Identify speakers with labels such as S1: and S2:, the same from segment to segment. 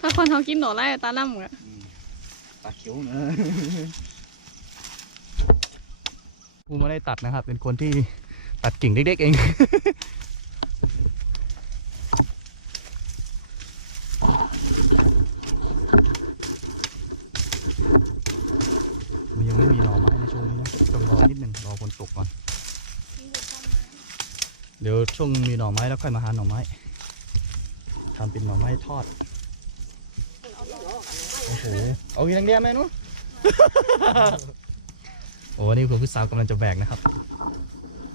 S1: ถ้าคนเขากินหน่อไล่ตาล่ำอะำ
S2: ปลาเขียวเนอะกูไม่ได้ตัดนะครับ เป็นคนที่ตัดกิ่งเด็กๆเอง มันยังไม่มีหน่อไม้ในช่วงนี้นะต้องรอนิดหนึ่งรอฝนตกก่อน เดี๋ยว ช่วงมีหน่อไม้แล้วค่อยมาหาหน่อไม้ทำเป็นหน่อไม้ทอด โอ้โห เอาอีกนังเดียวไหมนุโอ้นี่คุณผู้สาวกำลังจะแบกนะครับ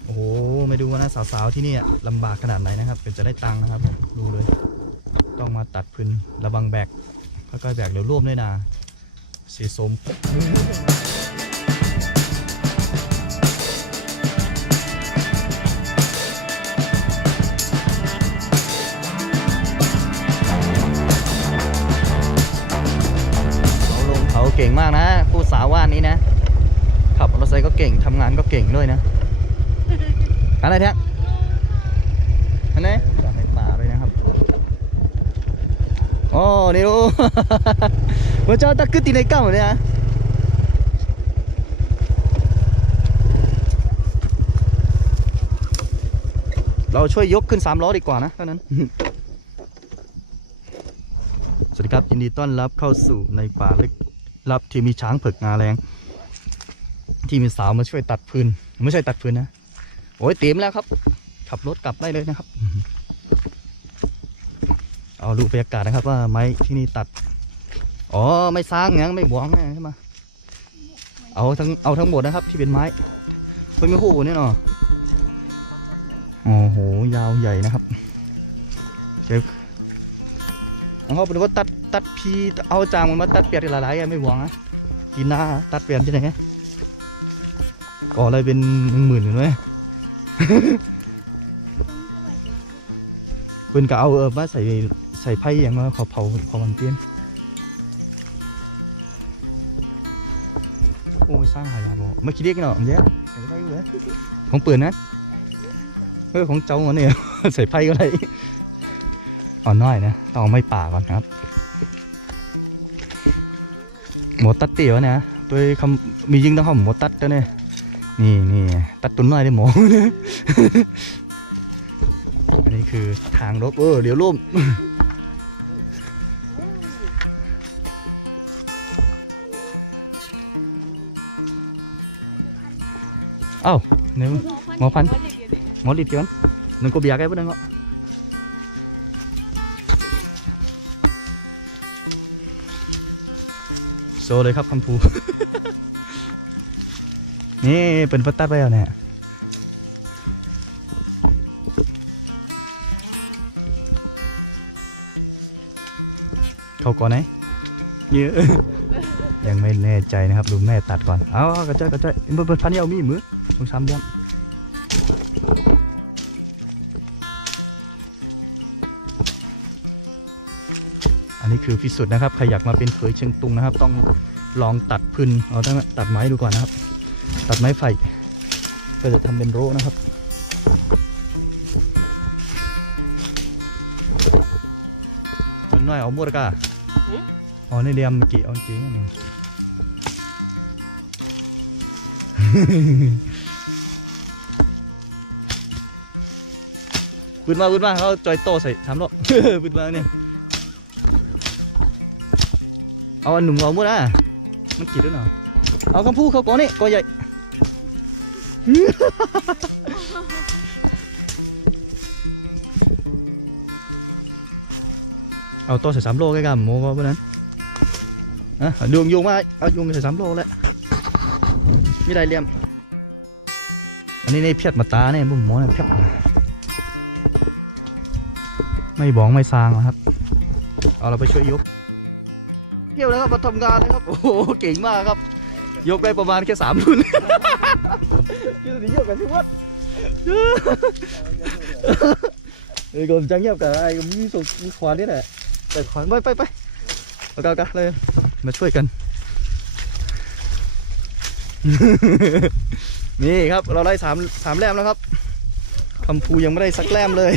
S2: โอ้โห ไม่ดูว่านะสาวๆที่นี่ลำบากขนาดไหนนะครับเป็นจะได้ตังค์นะครับดูเลย ต้องมาตัดพื้นระวังแบกค่อยๆแบกเดี๋ยวร่วมด้วยนะสีสม ก่งมากนะผู้สาวว่านนี้นะขับมอเตอร์ไซค์ก็เก่งทำงานก็เก่งด้วยนะอะไรเนี่ยอันไหนในป่าเลยนะครับโอ้นี่ดูว่าเจ้าตะกึดตีในเก้าเนี่ยนะเราช่วยยกขึ้นสามล้อดีกว่านะเท่านั้น สวัสดีครับยินดีต้อนรับเข้าสู่ในป่าลึก ลับที่มีช้างเผือกงาแรง ที่มีสาวมาช่วยตัดฟืนไม่ใช่ตัดฟืนนะโอ้ยเต็มแล้วครับ ขับรถกลับได้เลยนะครับ เอาดูบรรยากาศนะครับ ว่าไม้ที่นี่ตัด อ๋อไม่สร้างยังไม่บวงนะใช่ไหมเอาทั้งเอาทั้งหมดนะครับ ที่เป็นไม้เพิ่งไม่คู่เนี่ยเนาะโอ้โหยาวใหญ่นะครับเจ้า เขาเป็นว่าตัดตัดพีเอาจางมันมาตัดเปียกหลายๆอะไม่หวังอะกินหน้าตัดเปียกที่ไหนก่ออะไรเป็นหนึ่งหมื่นอยู่ไหมเพิ่นก็เอาเออมาใส่ใส่ไผ่อย่างมาเขาเผาเผาวันเตี้ยนโอ้ไม่สร้างหายาบอไม่คิดเรียกเนาะอันเนี้ยเห็นไผ่เลยของปืนนะเออของเจ้าเนี่ยใส่ไผ่ก็ได้ อ่อนน้อยนะต้องไม้ป่าก่อนครับ หมดตัดเตี๋ยวนะโดยคำมียิงต้องเข้าหมดตัดตัวเนี่ยนี่นี่ตัดตุนน้อยได้หมอเนี่ยอันนี้คือทางรบเออเดี๋ยวร่มเอ้าเนี่ยหมอพันหมอลิดกันนึงก็เบียร์กันปะนึงอะ โซเลยครับคำพู นี่เป็นฟัตตัดไปแล้วเนี่ยเขาก่อนไหนเยอะยังไม่แน่ใจนะครับดูแม่ตัดก่อน เอากระจายกระจายมันเป็นพันยาวมีมือสองสามเดือน คือพิสุทธิ์นะครับใครอยากมาเป็นเขยเชียงตุงนะครับ ต้องลองตัดพื้นเอาต้องตัดไม้ดูก่อนนะครับ ตัดไม้ไผ่ก็จะทำเป็นโร่นะครับจนน้อยเอาหมดกะอ๋อในเดียมเมื่อกี้เอาจริงๆเนี่ยปืนมาปืนมาเขาจอยโตใส่สามรอบปืนมาเนี่ย เอาอันหนุ่มเอาหมดอะมันกี่ด้วยเนาะเอาคำพูดเขาก่อนนี่ก่อใหญ่เอาตัวใส่สามโลใกล้กันโมก็เพราะนั้นอะเอาดวงโยงมาเอาโยงใส่สามโลแหละไม่ได้เหลี่ยม อันนี้ในเพียดมาตาเนี่ยบุ้มหมอเนี่ยเพียดไม่บ้องไม่ซางนะครับ เอาเราไปช่วยยก เที่ยวนะครับมาทำงานนะครับ โอ้โหเก่งมากครับ ยกได้ประมาณแค่สามรุ่นชื่อนี้เยอะกันที่วัดเอ้ยกมจังเงียบกับไอ้ก็มีสุกมีขวานนี่แหละแต่ขวานไปไปไปเอากันกันเลยมาช่วยกัน นี่ครับเราได้สามสามแรมแล้วครับคำพูยังไม่ได้สักแรมเลย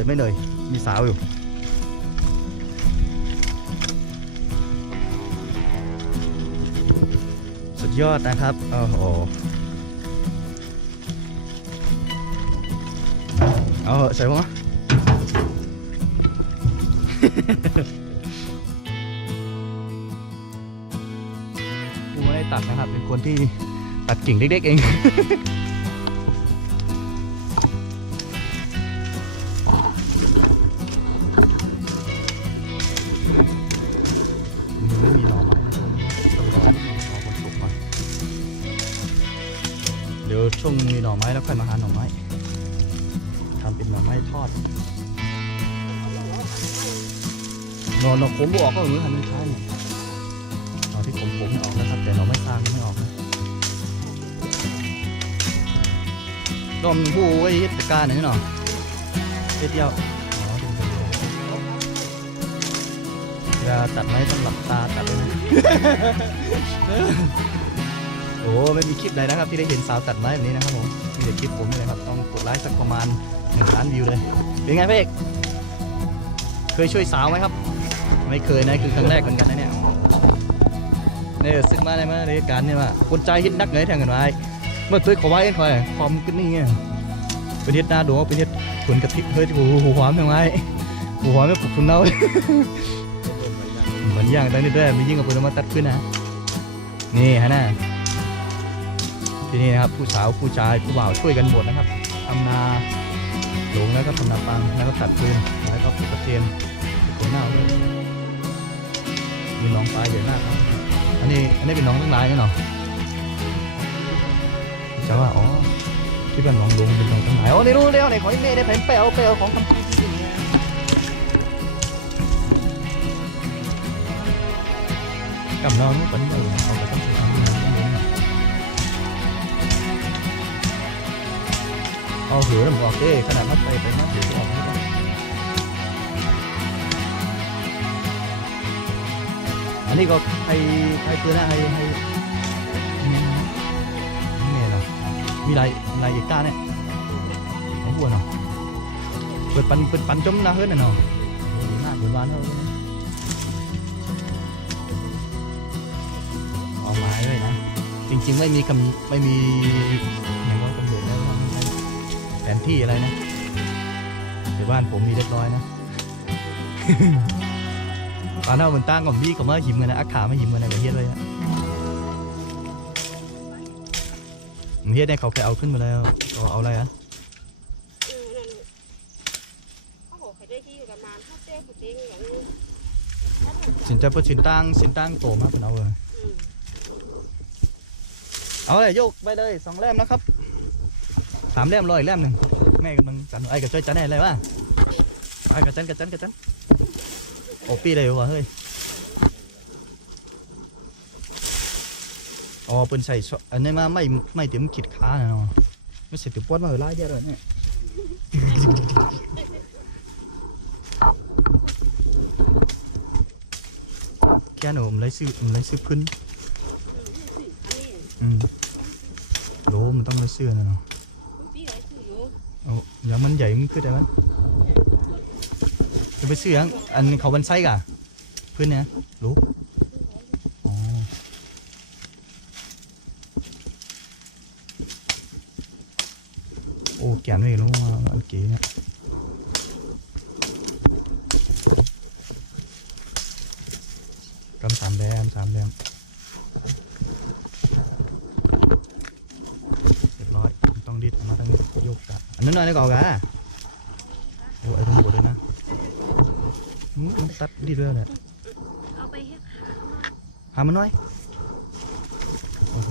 S2: ยไม่เหนื่อยมีสาวอยู่สุดยอดนะครับโอ้โหเอาเหอะใส่หัวกูไม่ได้ตัดนะครับ เป็นคนที่ตัดกิ่งเด็กๆเอง หน่อหน่มบออกก็เหมือนกันไม่ใช่หน่อที่ขมผมไม่ออกนะครับ แต่หน่อไม้ซางไม่ออกนะดอมผู้ไว้เฮ็ดการนี่เนาะเฮ็ดเดียวอ๋อเป็นไปเลยเวลาตัดไม้ต้องหลับตาตัดเลยนะโอ้ไม่มีคลิปใดนะครับ ที่ได้เห็นสาวตัดไม้แบบนี้นะครับผมมีแต่คลิปผมนี่แหละครับ ต้องกดไลค์สักประมาณหนึ่งล้านวิวเลย เป็นไงพี่เอก เคยช่วยสาวไหมครับ ไม่เคยนะคือครั้งแรกเหมือนกันนะเนี่ยเนี่ยซึ่งมาในมาในการเนี่ยว่าคนใจฮิตนักเลยแทงกันไว้เมื่อตัวขอไว้เองคอยความขึ้นนี่ไงเป็นเฮ็ดหน้าดว่าเป็นเฮ็ดผลกระทิเฮ้ยหูหูหอมทางไว้หูหอมไม่ปลุกคุณเนาเหมือนอย่างตั้งแต่ไม่ยิ่งกับปืนมาตัดขึ้นนะนี่ฮะน่ะที่นี่นะครับผู้สาวผู้ชายผู้บ่าวช่วยกันหมดนะครับทำนาหลงแล้วก็ทำนาปังแล้วก็ตัดปืนแล้วก็ปลูกกระเทียมปลูกหน้าด้วย มีน้องปลายเยอะมากครับอันนี้อันนี้เป็นน้องทั้งหลายนี่เนาะจะว่าอ๋อที่เป็นน้องลุงเป็นน้องทั้งหลายอ๋อนี่รู้แล้วไหนขออีกเน่ได้แผ่นเปลวเปลวของคำพูดที่นี่กำลังเป็นอยู่เอาไปต้องทำงานเอาหือบอกเอ้ขนาดนัดไปไปนัดถือออก อันนี้ก็ให้ให้เพื่อนนะให้ให้นี่นี่เนาะมีลายลายเอกก้าเนี่ยของบัวเนาะเปิดปันเปิดปันจมนะเฮ้ยน่ะเนาะดีมากเปิดบานเท่าเอาไม้ไว้นะจริง ๆ ไม่มีกำไม่มีอย่างว่ากำหนดนะว่าแผนที่อะไรนะแต่บ้านผมมีเรียบร้อยนะ ตอนนั้นมันตั้งกับบี้กับมาหิมกันนะอาขาไม่หิมกันนะแบบเฮียเลยอะผมเฮียได้เขาไปเอาขึ้นมาแล้วก็เอาอะไรอะ
S3: โอ้โหใครได้ที่อยู่ประเต้างนี้
S2: สินจประสินตั้งสินตั้งโตมาเป็นเอาเลยเอาเลยโยกไปเลยสองเล่มนะครับสามเล่มรออีกเล่มหนึ่งแม่กำลังจันไอ้กับจ้อยจันแน่เลยวะไอ้กับจันกับจันกับจัน โอ้ปีเลยวะเฮ้ย อ๋อเป็นใส่ชออันนี้มาไม่ไม่เต็มขีดขานะเนาะไม่ใส่ติดปวดมาเออไล่เดียวเลยเนี่ยแค่หนูผมเลยซื้อผมเลยซื้อพื้น
S3: อื
S2: มโหลมันต้องเลยซื้อนะเนาะ
S3: พี่ไหนคืออยู่
S2: เอาอย่างมันใหญ่มันขึ้นได้มั้ยจะ ไปซื้อหยังอันเขาบันไซกะเพื่อนเนี่ยรู้โอ้แกนไม่รู้ว่าอันเก๋เนี่ยกำสามแดมสามแดมเรียบร้อยต้องดิดออกมาทางนี้โยกกะอันนั้นหน่อยนะก่อนกะโอ้ไอ้ทั้งหมดเลยนะอืมมัน ตัดดิดเลยเนี่ย
S3: เอาไปให้ขา
S2: หามันหน่อย โอ้โห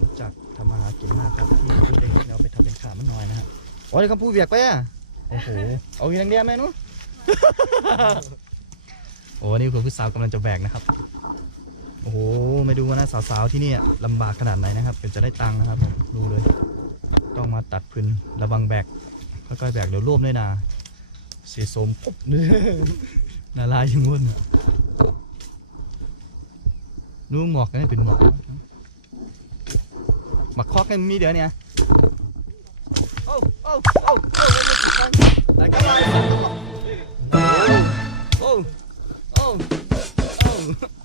S2: รู้จักทำมาหากินมากครับที่พูดได้เราไปทำเป็นขามันหน่อยนะฮะโอ้ยคำพูดเบียกไปอะโอ้โห เอาอีกนังเดียวไหมหนุโอ้นี่คือผู้สาวกำลังจะแบกนะครับ โอ้โห ไม่ดูว่านะสาวๆที่นี่ลำบากขนาดไหนนะครับเดี๋ยวจะได้ตังค์นะครับผมดูเลย ต้องมาตัดพื้นระวังแบกค่อยๆแบกเดี๋ยวร่วมด้วยนะ เสียสมปุ๊บนาลายอยังงุ่นนู้หมอกกันเป็นหมอกหมักคอกกันมีเดี๋ยวเนี่ยโอ้โอ้โอ้โอ้แต่ก็ได้โอ้โอ้โอ้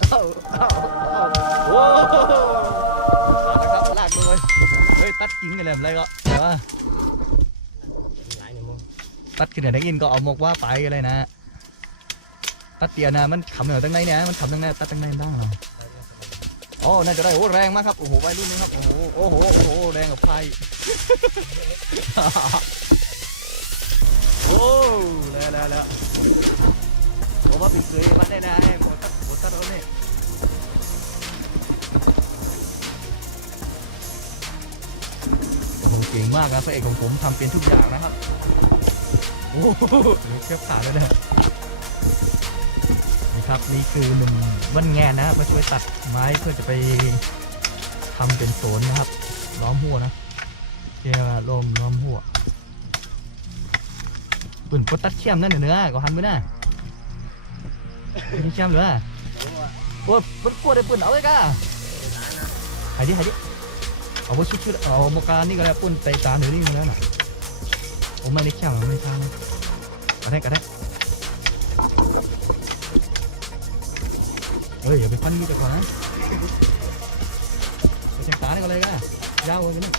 S2: โอ้โอ้โอ้นะครับลากเลยเฮ้ยตัดกิ่งกันเลยอะไรก็แต่ว่า ตัดขึ้นไหนได้ยินก็เอาหมกว่าไปกันเลยนะตัดเตียนะมันขำเหนือตั้งไหนเนี่ยมันขำตั้งไหนตัดตั้งไหนบ้างเหรออ๋อน่าจะได้โอ้แรงมากครับโอ้โหวัยรุ่นนี้ครับโอ้โหโอ้โหโอ้โหแรงกับไฟโอ้แล้วแล้วแล้วผมว่าปิดเคยมันได้นะให้หมดตัดหมดตัดแล้วเนี่ยโอ้โหเก่งมากนะพระเอกของผมทำเป็นทุกอย่างนะครับ โอ้โหเก็บขาด้วนะนี่ครับนี่คือหนุ่มวันแงนะมาช่วยตัดไม้เพื่อจะไปทำเป็นโซนนะครับ ล้อมหัวนะเกี่ยวลมล้อมหัวปืนปตัดเชี่ยมนั่นเนื้อก็หันไปน่ะนี่เชี่ยมเหรือ โอ้ยมันกลัวได้ปืนเอาเลยก้าหายดิหายดิเอาไปชุดชุดเอาโมกานี่ก็ได้ปืนไปตาหนึ่งนี่มาแล้วน่ะ โอ้ไม่ได้เชี่ยมไม่ทางกระได้กระได้เฮ้ยอย่าไปพันมีดก่อนนะไปเชียงตานี่ก็เลยก้ายาวเลยนี่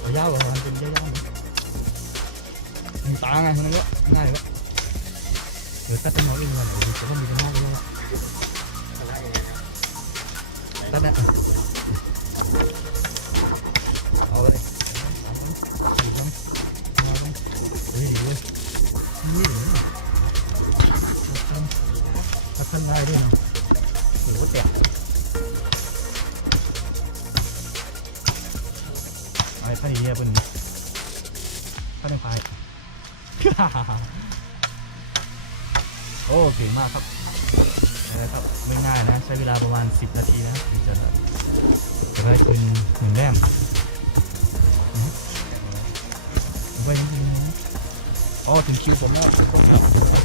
S2: เอายาวเหรอมันเป็นยาวๆมีตาไงคนนั้นก็ง่ายเลยเดี๋ยวตัดเป็นน้อยเองก่อนเดี๋ยวจะต้องมีเป็นนอกเลยตัดนะ ขั้นได้ด้วยเนาะหรือว่าแตกไอ้ท่านนี้เป็นท่านในพายโอ้เก่งมากครับนะครับไม่ง่ายนะ ใช้เวลาประมาณ 10 นาทีนะถึงจะจะได้คืนหนึ่งแต้มไปนิดนึงนะอ๋อถึงคิวผมแล้วโอ้เราจะ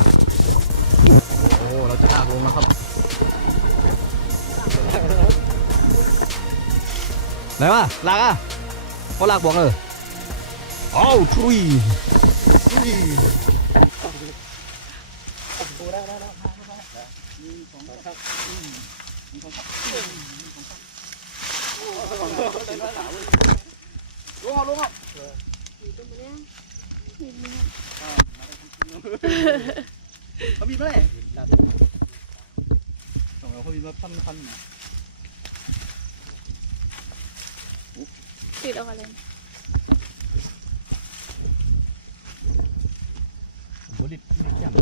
S2: ลากลงแล้วครับไหนวะลากอะเขาลากบวกเออเอาทุยทุย
S3: ลุงเอาลุงเอา
S2: เขามีไหม เราเขามีมาพันพัน
S1: ติดเอาอะไร
S2: บริษไม่จ่ม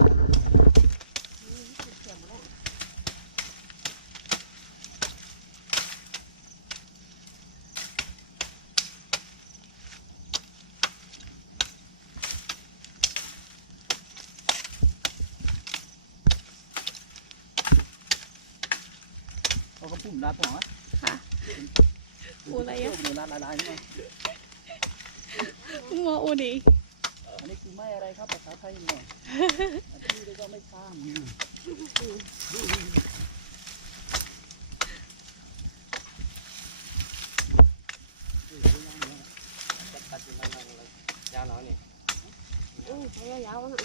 S2: เขาก็ปุ่มลาดผมอะ
S1: ค่ะอูอะไรอะ
S2: ปุ่มลาดลายลายนี่
S1: มออูดี
S2: อันนี้คือไม่อะไรครับภาษาไทยเนี่ยอันนี้เรียกว่าไม่ข้ามยาวหน่อยนี่
S3: อือใช้ยาวๆนะ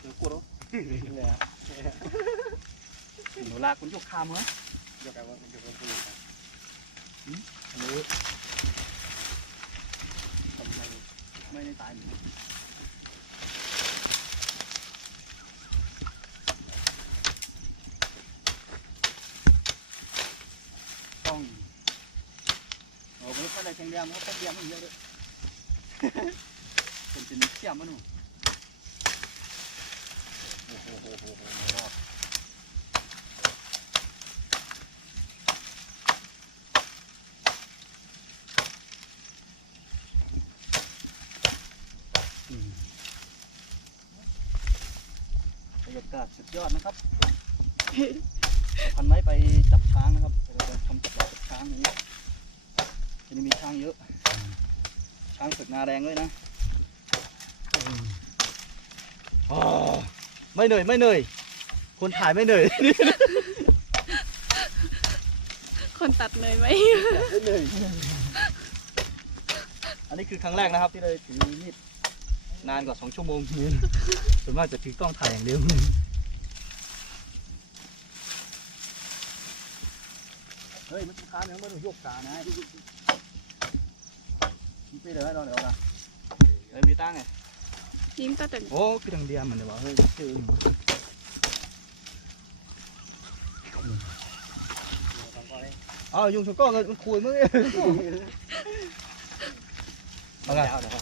S2: เดี๋ยวกูรู้หนูลาคุณยกคามเหรอ
S4: ยกกันว่ามันจะเป็นผู้หญิงครับ
S2: อันนี้
S4: ทำไม
S2: ไม่ได้ตายหนูต้องโอ้ไม่ค่อยได้แข็งแรงเพราะแข็งแรงมันเยอะด้วยเป็นเป็นเสียมมันหนู
S4: โอ้โหโอ้โหโอ้โหรอบ
S2: บรรยากาศสุดยอดนะครับพันไม้ไปจับช้างนะครับเราจะทำจับจับช้างอย่างนี้ จะมีช้างเยอะ ช้างฝึกนาแรงด้วยนะอ๋อไม่เหนื่อยไม่เหนื่อย คนถ่ายไม่เหนื่อย
S1: คนตัดเนยไหม
S2: ไม่เหนื่อย อันนี้คือครั้งแรกนะครับที่เลยถือมีดนานกว่าสองชั่วโมงส่วนมากจะถือกล้องถ่ายอย่างเดียวเฮ้ยมันค้าเนี่ยมันต้องยกกานะมัน ไปเลยนอนเดี๋ยวนะเฮ้ยมีตั้งไง
S1: ยิ้มตาตึง
S2: โอ้คือทางเดียมมันเดี๋ยวว่าเฮ้ยชื่ออื่น
S4: ทำก็ได้
S2: อ้าวยุงชนก้อนเลยมันคุยมึงเองเอาไง
S4: เอาเดี๋ยว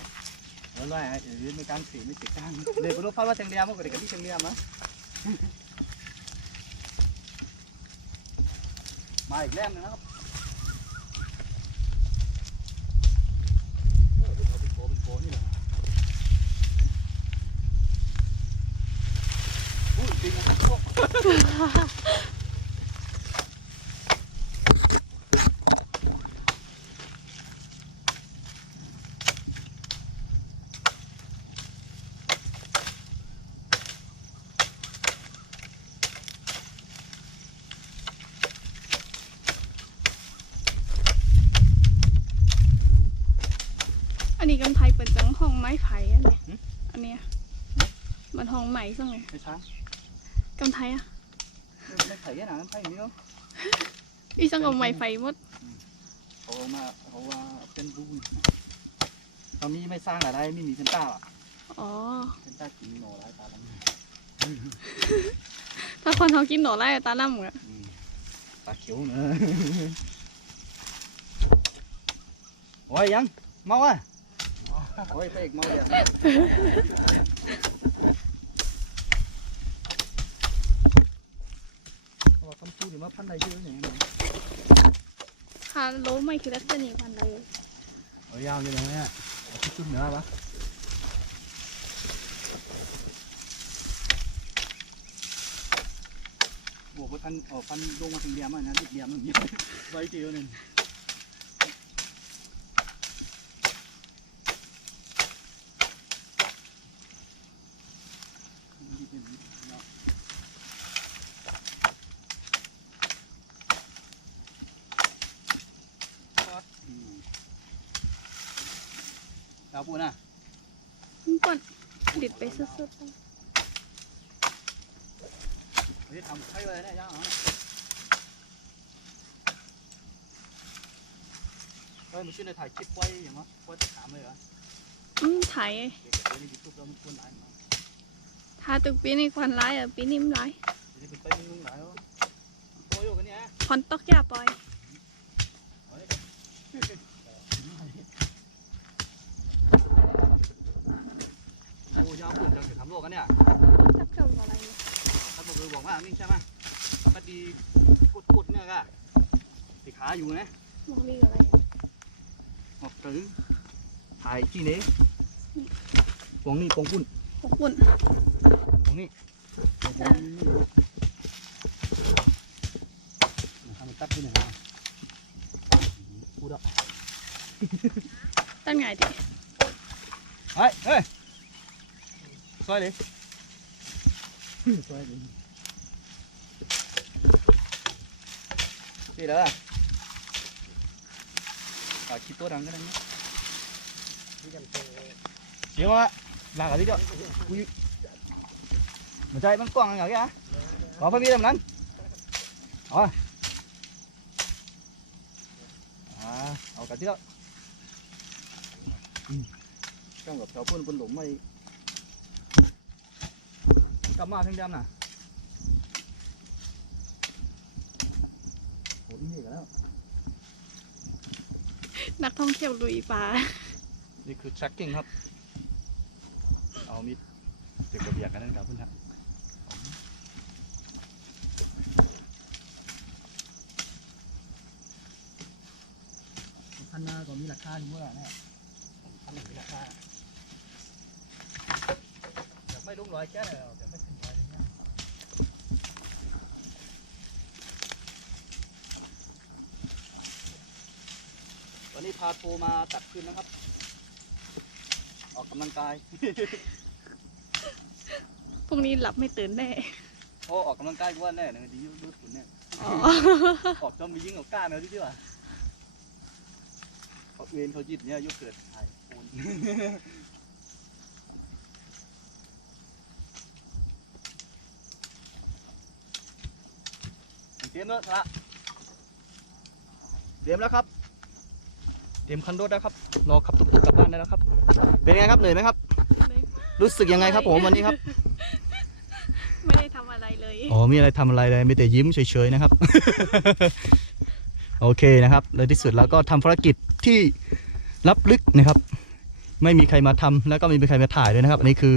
S2: เอาไงเดี๋ยวมีการสีไม่ติดกันเดี๋ยวกูรู้พัดว่าทางเดียมมันก็เด็กกับที่ทางเดียมนะมาอีกแล้มหนึงนะครับโอ้เป็นเอาเป็นโกเป็นโกนี่แหละอุ้ยดึงมันพวก
S1: อันนี้กำไพเปิดจังห้องไม้ไผ่อันนี้อันเนี้ย มันห้องใหม่ซังไง
S2: ไม่ช้าง
S1: กำไทอะ
S2: ไม่ไผ่ยังไงไผ่อย่างนี้เนาะ
S1: อีซังเอาไม้ไผ่หมด
S2: เขามาเขาว่าเป็นบุญตอนนี้ไม่สร้างอะไรไม่มีเพนต้าอะ
S1: อ๋อ
S2: เพนต้ากินโหนร้ายตาลัง
S1: ถ้าคนเขากินหน่อไล่ตาล่ำอะ
S2: ตาเขียวเนอะโอ้ยยังเมาอะโอ้ยพระเอกเมาเลย ว่าคำพูดหรือว่าพันใดชื่ออย่างนี้
S1: คาโลไม่คือลักษณะพันเลย
S2: โอ้ยยาวอยู่ตรงนี้ชุดเหนือปะบวกไปพันเออพันลงมาถึงเดียมอะนะติดเดียมมันมีไว้เดียวหนึ่ง ดาวปูน่ะ
S1: มันก่อนดิดไปสุดๆ
S2: เฮ้ยทำใช่เลยเนี่ยย่างเหรอเฮ้ยมันชื่อในถ่ายคลิปไว้อย่างวะไว้ติดตามเลยเหรอ
S1: อืมถ่าย
S2: เดี๋ยวเดี๋ยวในยูทูบเรามันควรหลายมา
S1: ถ้าตึกปีนี่ควันร้ายอะปีนี้มันร้าย
S2: เดี๋ยวจะเป็นไปมึงหลายวะโอ้ยกันเนี่ย
S1: พอนตกยาปล่อย
S2: โอ้ยาว ปุ่นจังถึงทำโลกกันเนี่ย
S1: จับเจ้าอะไรเนี่ย
S2: ท่านบอกเลยบอกว่านี่ใช่ไหมปดีกุดๆเนี่ยก็ติดขาอยู่นะ
S1: มองนี่อะไรอะ
S2: ออกถึงถ่ายที่นี้ปองนี่ปองปุ่น
S1: ขอบคุณ
S2: ปองนี่ปองนี่ทำมันตัดที่ไหนนะพูดอะ
S1: ตั้งไงดิ
S2: เฮ้ยเฮ้ย ซอยดิซอยดิดีแล้วอะอะคลิปตัวดังก็ได้นะ
S4: ที่จำเป็น
S2: เสียงว่าลาก อะไรเดี๋ยวกูมันใจมันกว้างอย่างเงี้ยบอกพี่ทำนั้นอ๋ออ่าเอากันที่แล้วจ้องกับชาวพุ่นพุ่นหลุมไม่กลับมาทางเดิมน่ะโอ้ยนี่กันแล้ว
S1: นักท่องเที่ยวลุยป่า
S2: นี่คือ tracking ครับ เอามิดเก็บกระเบียดกันนั่นครับเพื่อนครับพันหน้าก็มีราคาอยู่เมื่อนะพันหนึ่งมีราคาแต่ไม่ลงรอยแค่ไหนหรอกแต่ไม่ถึงรอยอย่างเงี้ย วันนี้พาโทรมาตัดคืนนะครับเออกกำลังกาย
S1: พรุ่งนี้หลับไม่ตื่นแน่
S2: โอ้ออกกำลังกายกูว่าแน่เนี่ยดียืดฝุ่นเนี่ย
S1: อ๋อ
S2: ออกจอมมียิ่งเอากล้าแมวดิดีกว่าเขาเวนเขาจิตเนี่ยยุคเกิดถ่ายโอนเตรียมแล้วละเตรียมแล้วครับเตรียมคันรถแล้วครับ รอขับตุ๊กๆกลับบ้านได้แล้วครับ เป็นไงครับเหนื่อยไหมครับ รู้สึกยังไงครับผมวันนี้ครับ
S1: ไม่ได้ทำอะไรเลย
S2: อ๋อมีอะไรทำอะไรเลยมีแต่ยิ้มเฉยๆนะครับ โอเคนะครับในที่สุดแล้วก็ทำภารกิจที่ลับลึกนะครับ ไม่มีใครมาทำแล้วก็ไม่มีใครมาถ่ายด้วยนะครับ อันนี้คือ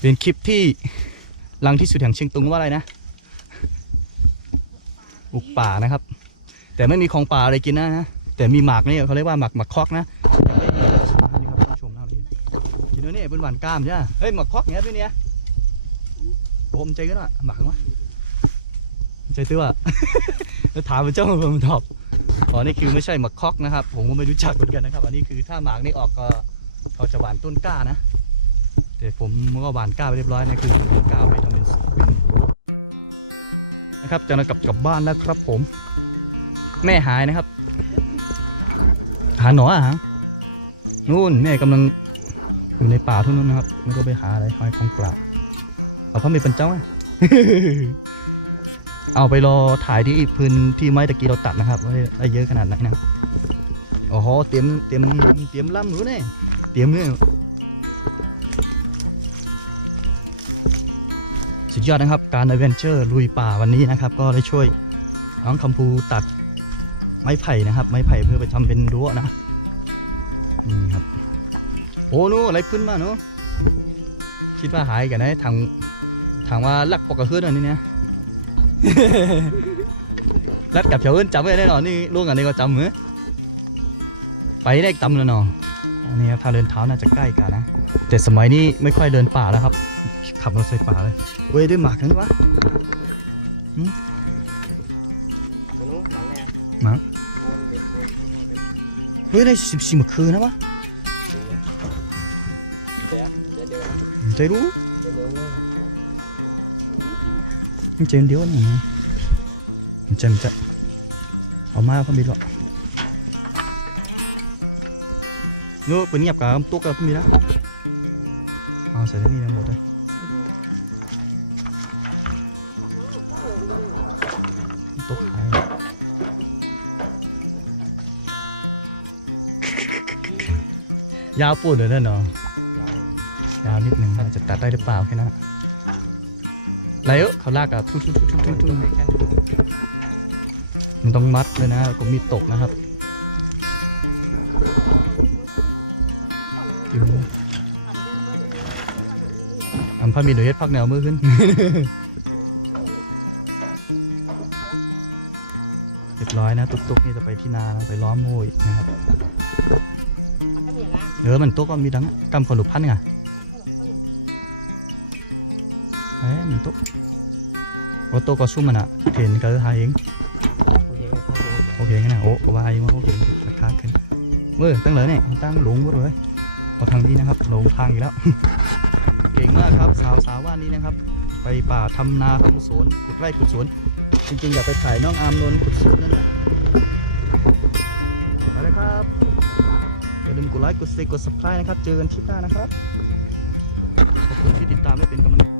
S2: เป็นคลิปที่ลังที่สุดแห่งเชียงตุงว่าอะไรนะบุกป่านะครับ แต่ไม่มีของป่าอะไรกินนะนะ แต่มีหมากนี่เขาเรียกว่าหมากหมากคอกนะนี่ครับท่านผู้ชมท่านนี้กินด้วยนี่เป็นหวานกล้ามใช่ไหมเฮ้ยหมากคอกเนี้ยพี่เนี่ยผมใจกันว่ะหมักวะใจตื้อว่ะแล้วถามมันเจ้าผมตอบอ๋อนี่คือไม่ใช่หมักคอกนะครับ ผมก็ไม่รู้จักเหมือนกันนะครับ อันนี้คือถ้าหมากนี่ออกก็เขาจะหวานต้นกล้านะแต่ผมก็หวานกล้าไปเรียบร้อยนะคือทำต้นกล้าไปทำเป็นนะครับจะนำกลับกลับบ้านแล้วครับผม แม่หายนะครับาหนออะฮะนู่นแม่กำลังอยู่ในป่าทุ่นนู้นนะครับไม่รู้ไปหาอะไรหอยของเปล่าเอาพ่อมีเป็นเจ้าไหมเอาไปรอถ่ายที่พื้นที่ไม้ตะกี้เราตัดนะครับว่าได้เยอะขนาดไหนนะครับโอ้โหเตรียมเตรียมเตรียมล่ำหรือเนี่ยเตรียมเนี่ยสุดยอดนะครับการอเวนเจอร์ลุยป่าวันนี้นะครับ ก็ได้ช่วยน้องคำพูตัด ไม้ไผ่นะครับ ไม้ไผ่เพื่อไปทำเป็นรั้วนะนี่ครับ โอ้นู้อะไรขึ้นมาเนาะคิดว่าหายกันนะทางทางว่าลักปอกกระเฮือนอันนี้เนี่ยลัดกับเฉาเอินจำไว้แน่นอนนี่ลุงอันนี้ก็จำเหมือไปได้จำแล้วเนาะอันนี้ครับทางเดินเท้าน่าจะใกล้กันนะแต่สมัยนี้ไม่ค่อยเดินป่าแล้วครับ ขับรถไฟป่าเลยเว้ยด้วยหมากนั้นวะ
S4: ตัวนู้นหลัง เฮ้
S2: ยได้สิบสี่มื่อคืนนะวะ
S4: เดี๋ยวเดี๋ยวเดี๋ยว
S2: ใจรู้
S4: เดี๋ยวเดี๋ยว
S2: มันเจเดียวนี่มันจะมันจะเอามาพมมีหรอกนู้เป็นเงียบกับตุ๊กกับพมมีแล้วเอาใส่ได้นี่ทั้งหมดเลย ยาวปูดเลยเนาะยาวนิดหนึ่งอาจจะตัดได้หรือเปล่าแค่นั้นอะไรเออเขาลากอะทุ่งทุ่งทุ่งทุ่งทุ่งมันต้องมัดเลยนะก็มีตกนะครับอยู่อันพามีหน่วยเฮ็ดพักแนวมือขึ้นเรียบร้อยนะ ตุกๆนี่จะไปที่นานะไปล้อมโมยนะครับ
S3: ทำอย่างไร
S2: เออมันตุกก็มีดังกำขนลุพันไงเอ้ยมันตุกว่าตุกก็สู้มันอะเทรนก็ทยเอง
S4: โอเคครับโอเค
S2: งั้นนะโอ้ก็ว่ายู่ว่าโอเคราคาขึ้นเว้ยตั้งเลยเนี่ยตั้งหลงหมดเลยพอทางนี้นะครับหลงทางอีกแล้ว เก่งมากครับสาวสาวว่านี้นะครับ ไปป่าทำนาทำสวนขุดไร่ขุดสวนจริงๆอยากไปถ่ายน้องอาร์มนนขุดสวนนั่นแหละไปเลยครับ อย่าลืมกดไลค์ กดแชร์กด subscribe นะครับ เจอกันคลิปหน้านะครับ ขอบคุณที่ติดตามและเป็นกำลังใจ